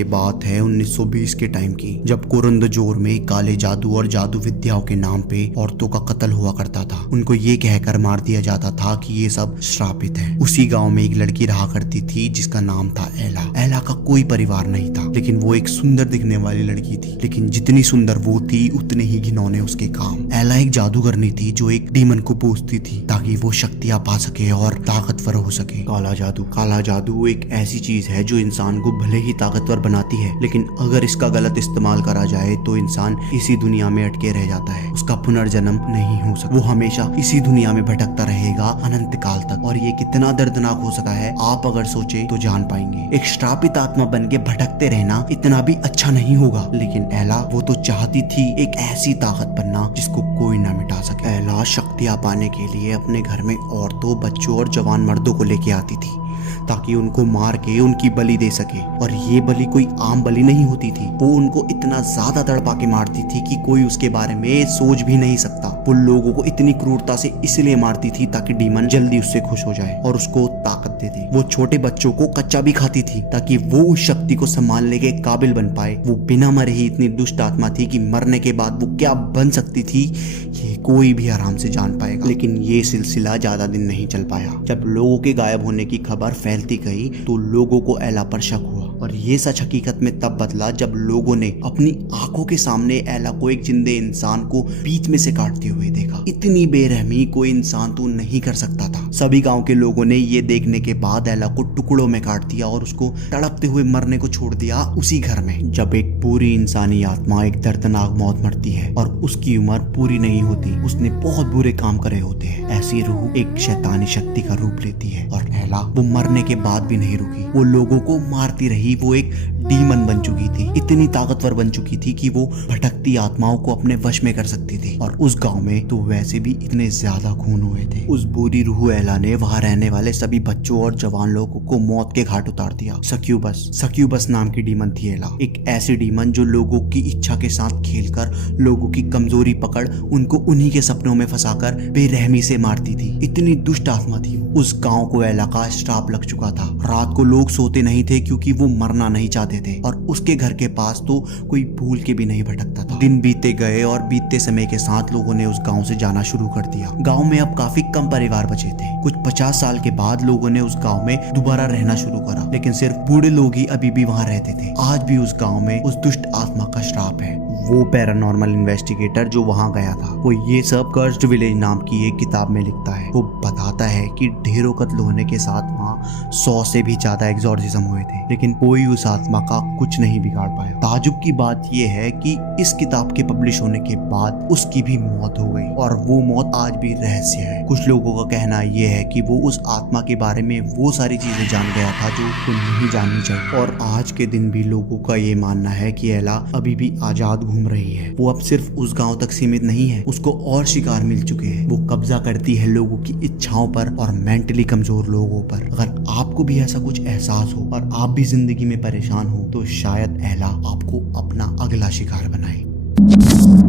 ये बात है 1920 के टाइम की, जब कोरंदजोर में काले जादू और जादू विद्याओं के नाम पे औरतों का कत्ल हुआ करता था। उनको ये कहकर मार दिया जाता था कि ये सब श्रापित है। उसी गांव में एक लड़की रहा करती थी जिसका नाम था एला। एला का कोई परिवार नहीं था, लेकिन वो एक सुंदर दिखने वाली लड़की थी। लेकिन जितनी सुंदर वो थी उतने ही घिनौने उसके काम। एला एक जादूगरनी थी जो एक डीमन को पूजती थी ताकि वो शक्तियां पा सके और ताकतवर हो सके। काला जादू एक ऐसी चीज है जो इंसान को भले ही ताकतवर बनाती है, लेकिन अगर इसका गलत इस्तेमाल करा जाए तो इंसान इसी दुनिया में अटके रह जाता है। उसका पुनर्जन्म नहीं हो सकता। वो हमेशा इसी दुनिया में भटकता रहेगा अनंत काल तक। और ये कितना दर्दनाक हो सका है, आप अगर सोचे तो जान पाएंगे। एक श्रापित आत्मा बन के भटकते रहना इतना भी अच्छा नहीं होगा। लेकिन एला वो तो चाहती थी एक ऐसी ताकत बनना जिसको कोई ना मिटा सके। एला शक्तियां पाने के लिए अपने घर में औरतों, बच्चों और जवान मर्दों को लेके आती थी ताकि उनको मार के उनकी बलि दे सके। और ये बलि कोई आम बलि नहीं होती थी। वो उनको इतना ज्यादा तड़पा के मारती थी कि कोई उसके बारे में सोच भी नहीं सकता। वो लोगों को इतनी क्रूरता से इसलिए मारती थी ताकि डीमन जल्दी उससे खुश हो जाए और उसको ताकत दे दे। वो छोटे बच्चों को कच्चा भी खाती थी ताकि वो उस शक्ति को संभालने के काबिल बन पाए। वो बिना मरे ही इतनी दुष्ट आत्मा थी कि मरने के बाद वो क्या बन सकती थी ये कोई भी आराम से जान पाएगा। लेकिन ये सिलसिला ज्यादा दिन नहीं चल पाया। जब लोगों के गायब होने की खबर फैलती गई तो लोगों को एला पर शक हुआ। और ये सच हकीकत में तब बदला जब लोगों ने अपनी आंखों के सामने एला को एक जिंदे इंसान को बीच में से काटते हुए देखा। इतनी बेरहमी कोई इंसान तो नहीं कर सकता था। सभी गांव के लोगों ने ये देखने के बाद एला को टुकड़ों में काट दिया और उसको तड़पते हुए मरने को छोड़ दिया उसी घर में। जब एक पूरी इंसानी आत्मा एक दर्दनाक मौत मरती है और उसकी उम्र पूरी नहीं होती, उसने बहुत बुरे काम करे होते हैं, ऐसी रूह एक शैतानी शक्ति का रूप लेती है। और एला वो मरने के बाद भी नहीं रुकी। वो लोगों को मारती रही। वो एक डीमन बन चुकी थी, इतनी ताकतवर बन चुकी थी कि वो भटकती आत्माओं को अपने वश में कर सकती थी। और उस गांव में तो वैसे भी इतने ज्यादा खून हुए थे। उस बुरी रूह एला ने वहां रहने वाले सभी बच्चों और जवान लोगों को मौत के घाट उतार दिया। सक्यूबस नाम की डीमन थी एला। एक ऐसी डीमन जो लोगों की इच्छा के साथ खेलकर लोगों की कमजोरी पकड़ उनको उन्हीं के सपनों में फंसाकर बेरहमी से मारती थी। इतनी दुष्ट आत्मा थी। उस गांव को एला का श्राप लग चुका था। रात को लोग सोते नहीं थे क्योंकि वो मरना नहीं चाहते थे। और उसके घर के पास तो कोई भूल के भी नहीं भटकता था। दिन बीते गए और बीतते समय के साथ लोगों ने उस गांव से जाना शुरू कर दिया। गांव में अब काफी कम परिवार बचे थे। कुछ 50 साल के बाद लोगों ने उस गांव में दोबारा रहना शुरू करा, लेकिन सिर्फ बूढ़े लोग ही अभी भी वहां रहते थे। आज भी उस गांव में उस दुष्ट आत्मा का श्राप है। वो पैरानॉर्मल इन्वेस्टिगेटर जो वहां गया था, वो ये सब कर्स्ड विलेज नाम की एक किताब में लिखता है। वो बताता है कि ढेरों कत्ल होने के साथ वहां 100 से भी ज्यादा एग्जॉर्सिज्म हुए थे, लेकिन कोई उस आत्मा का कुछ नहीं बिगाड़ पाया। ताजुब की बात यह है कि इस किताब के पब्लिश होने के बाद उसकी भी मौत हो गई और वो मौत आज भी रहस्य है। कुछ लोगों का कहना यह है कि वो उस आत्मा के बारे में वो सारी चीजें जान गया था जो उसको नहीं जाननी चाहिए। और आज के दिन भी लोगों का ये मानना है कि एला अभी भी आजाद घूम रही है। वो अब सिर्फ उस गांव तक सीमित नहीं है, उसको और शिकार मिल चुके हैं। वो कब्जा करती है लोगों की इच्छाओं पर और मेंटली कमजोर लोगों पर। अगर आपको भी ऐसा कुछ एहसास हो और आप भी जिंदगी में परेशान हो तो शायद एला आपको अपना अगला शिकार बनाए।